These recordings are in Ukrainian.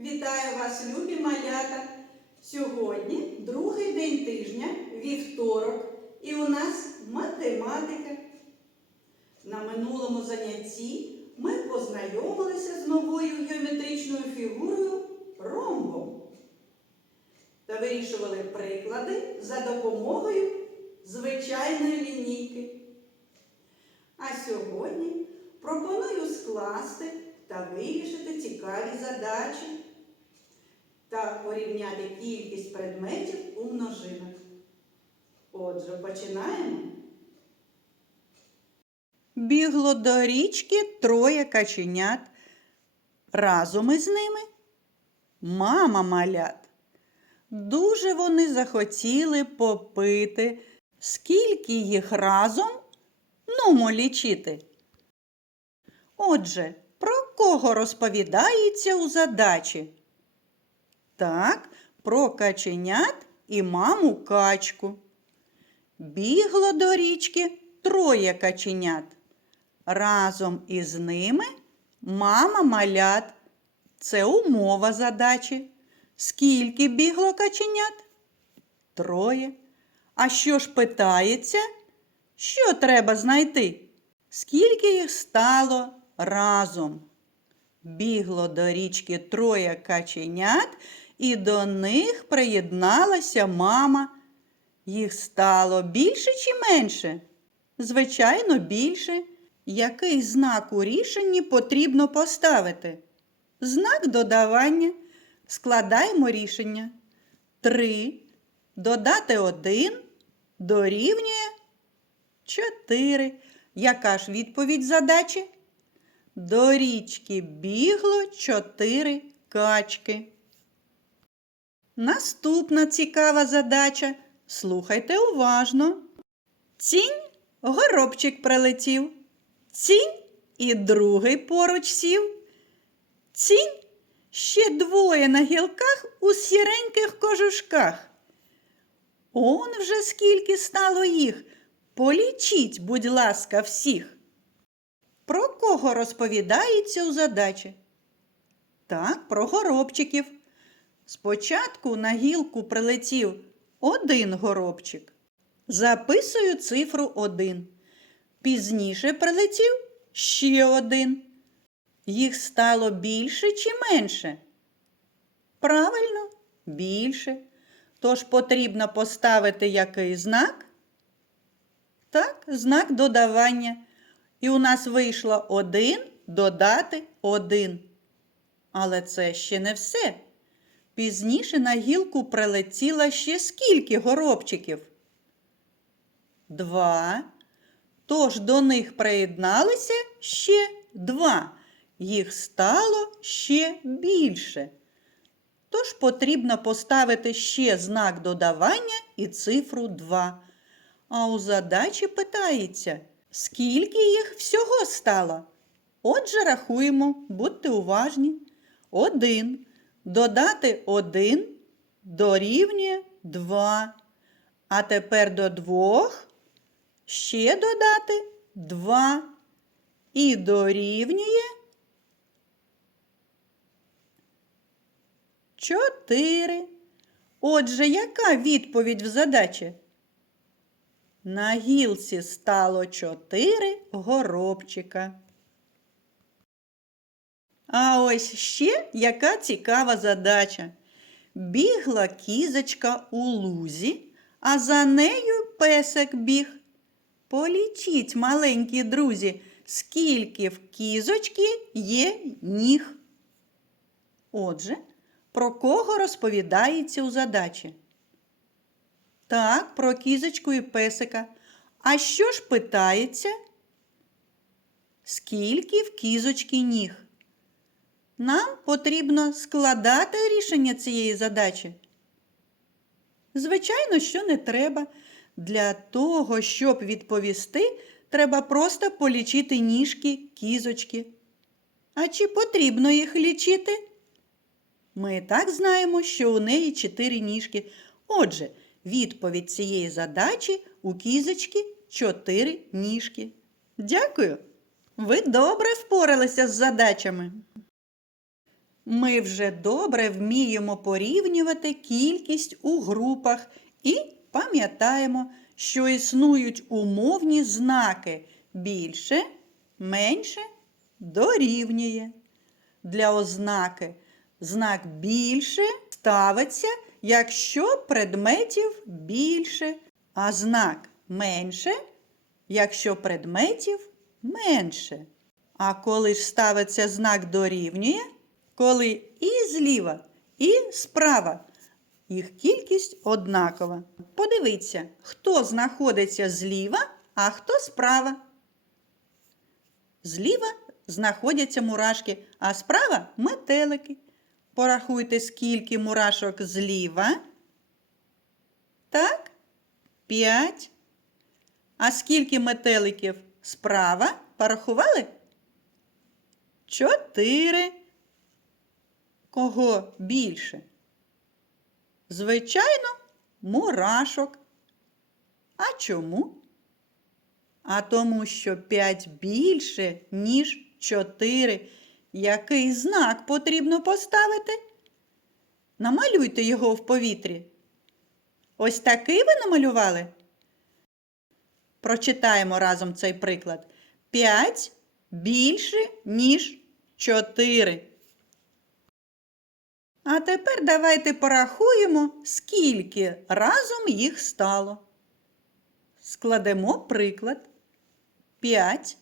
Вітаю вас, любі малята! Сьогодні другий день тижня, вівторок, і у нас математика. На минулому занятті ми познайомилися з новою геометричною фігурою ромбом та вирішували приклади за допомогою звичайної лінійки. А сьогодні пропоную скласти та вирішити цікаві задачі та порівняти кількість предметів у множинах. Отже, починаємо. Бігло до річки троє каченят. Разом із ними мама малят. Дуже вони захотіли попити. Скільки їх разом? Нумо лічити. Отже, про кого розповідається у задачі? Так, про каченят і маму качку. Бігло до річки троє каченят. Разом із ними мама малят. Це умова задачі. Скільки бігло каченят? Троє. А що ж питається? Що треба знайти? Скільки їх стало разом? Бігло до річки троє каченят, і до них приєдналася мама. Їх стало більше чи менше? Звичайно, більше. Який знак у рішенні потрібно поставити? Знак додавання. Складаємо рішення. 3 додати 1 дорівнює 4. Яка ж відповідь задачі? До річки бігло 4 качки. Наступна цікава задача. Слухайте уважно. Цінь горобчик прилетів. Цінь і другий поруч сів. Цінь ще двоє на гілках у сіреньких кожушках. Он вже скільки стало їх. Полічіть, будь ласка, всіх. Про кого розповідається у задачі? Так, про горобчиків. Спочатку на гілку прилетів один горобчик. Записую цифру один. Пізніше прилетів ще один. Їх стало більше чи менше? Правильно, більше. Тож потрібно поставити який знак? Так, знак додавання. І у нас вийшло один додати один. Але це ще не все. Пізніше на гілку прилетіло ще скільки горобчиків? Два. Тож до них приєдналися ще два. Їх стало ще більше. Тож потрібно поставити ще знак додавання і цифру 2. А у задачі питається, скільки їх всього стало? Отже, рахуємо, будьте уважні. 1. Додати 1 дорівнює 2. А тепер до 2 ще додати 2. І дорівнює 4. Отже, яка відповідь в задачі? На гілці стало 4 горобчика. А ось ще яка цікава задача. Бігла кізочка у лузі, а за нею песик біг. Полічіть, маленькі друзі, скільки в кізочки є ніг. Отже, про кого розповідається у задачі? Так, про кізочку і песика. А що ж питається? Скільки в кізочки ніг? Нам потрібно складати рішення цієї задачі. Звичайно, що не треба. Для того, щоб відповісти, треба просто полічити ніжки кізочки. А чи потрібно їх лічити? Ми так знаємо, що у неї чотири ніжки. Отже, відповідь цієї задачі у кізочки чотири ніжки. Дякую! Ви добре впоралися з задачами. Ми вже добре вміємо порівнювати кількість у групах і пам'ятаємо, що існують умовні знаки більше, менше дорівнює. Для ознаки знак більше ставиться, якщо предметів більше, а знак менше, якщо предметів менше. А коли ж ставиться знак дорівнює, коли і зліва, і справа їх кількість однакова. Подивіться, хто знаходиться зліва, а хто справа. Зліва знаходяться мурашки, а справа метелики. Порахуйте, скільки мурашок зліва. Так, п'ять. А скільки метеликів справа? Порахували? Чотири. Кого більше? Звичайно, мурашок. А чому? А тому, що 5 більше, ніж 4. Який знак потрібно поставити? Намалюйте його в повітрі. Ось такий ви намалювали? Прочитаємо разом цей приклад. 5 більше, ніж 4. А тепер давайте порахуємо, скільки разом їх стало. Складемо приклад. 5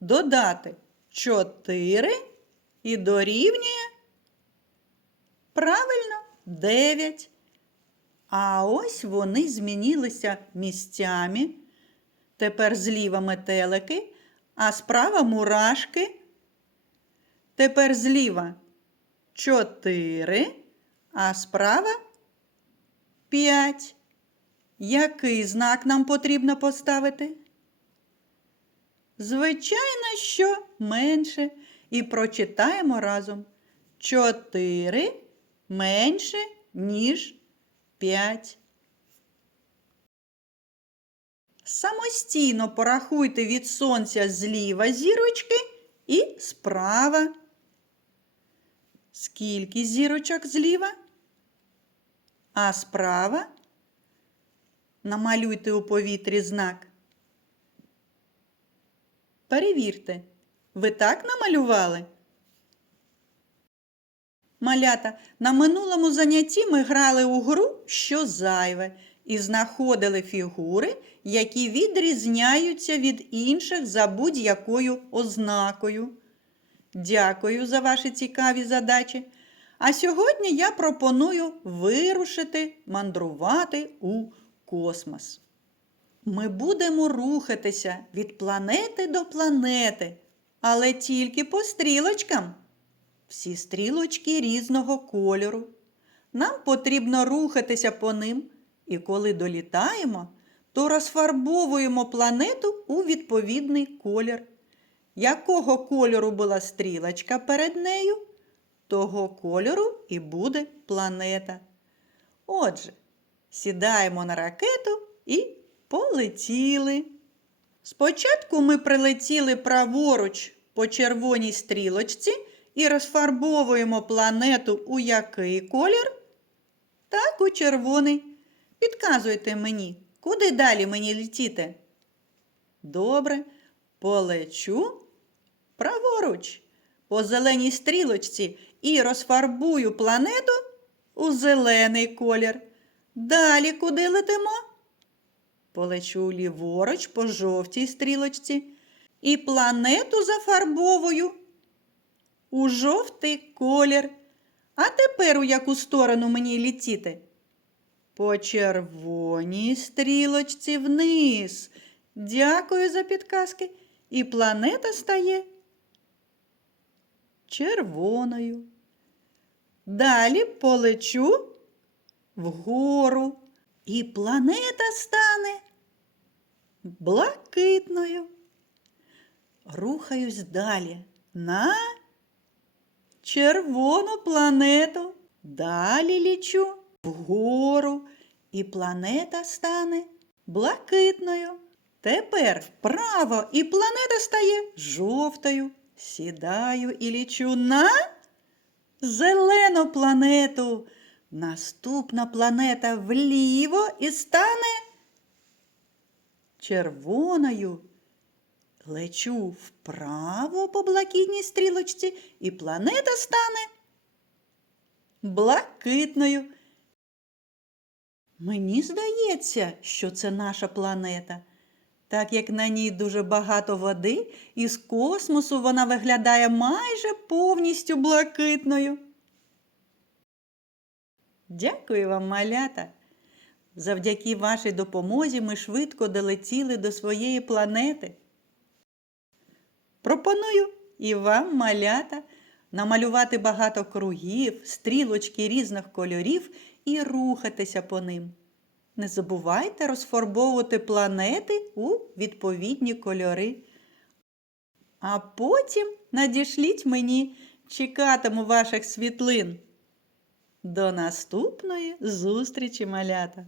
додати 4 і дорівнює. Правильно, 9. А ось вони змінилися місцями. Тепер зліва метелики, а справа мурашки. Тепер зліва 4, а справа 5. Який знак нам потрібно поставити? Звичайно, що менше. І прочитаємо разом. 4 менше, ніж 5. Самостійно порахуйте від сонця зліва зірочки і справа. Скільки зірочок зліва? А справа намалюйте у повітрі знак. Перевірте, ви так намалювали? Малята, на минулому занятті ми грали у гру що зайве і знаходили фігури, які відрізняються від інших за будь-якою ознакою. Дякую за ваші цікаві задачі. А сьогодні я пропоную вирушити мандрувати у космос. Ми будемо рухатися від планети до планети, але тільки по стрілочкам. Всі стрілочки різного кольору. Нам потрібно рухатися по ним, і коли долітаємо, то розфарбовуємо планету у відповідний колір. Якого кольору була стрілочка перед нею, того кольору і буде планета. Отже, сідаємо на ракету і полетіли. Спочатку ми прилетіли праворуч по червоній стрілочці і розфарбовуємо планету у який колір? Так, у червоний. Підказуйте мені, куди далі мені летіти? Добре, полечу праворуч по зеленій стрілочці і розфарбую планету у зелений колір. Далі куди летимо? Полечу ліворуч по жовтій стрілочці і планету зафарбовую у жовтий колір. А тепер у яку сторону мені літіти? По червоній стрілочці вниз. Дякую за підказки. І планета стає червоною. Далі полечу вгору. І планета стане блакитною. Рухаюсь далі на червону планету. Далі лічу вгору, і планета стане блакитною. Тепер вправо, і планета стає жовтою. Сідаю і лічу на зелену планету. Наступна планета вліво і стане червоною. Лечу вправо по блакитній стрілочці, і планета стане блакитною. Мені здається, що це наша планета. Так як на ній дуже багато води, і з космосу вона виглядає майже повністю блакитною. Дякую вам, малята. Завдяки вашій допомозі ми швидко долетіли до своєї планети. Пропоную і вам, малята, намалювати багато кругів, стрілочки різних кольорів і рухатися по ним. Не забувайте розфарбовувати планети у відповідні кольори. А потім надішліть мені, чекатиму ваших світлин. До наступної зустрічі, малята!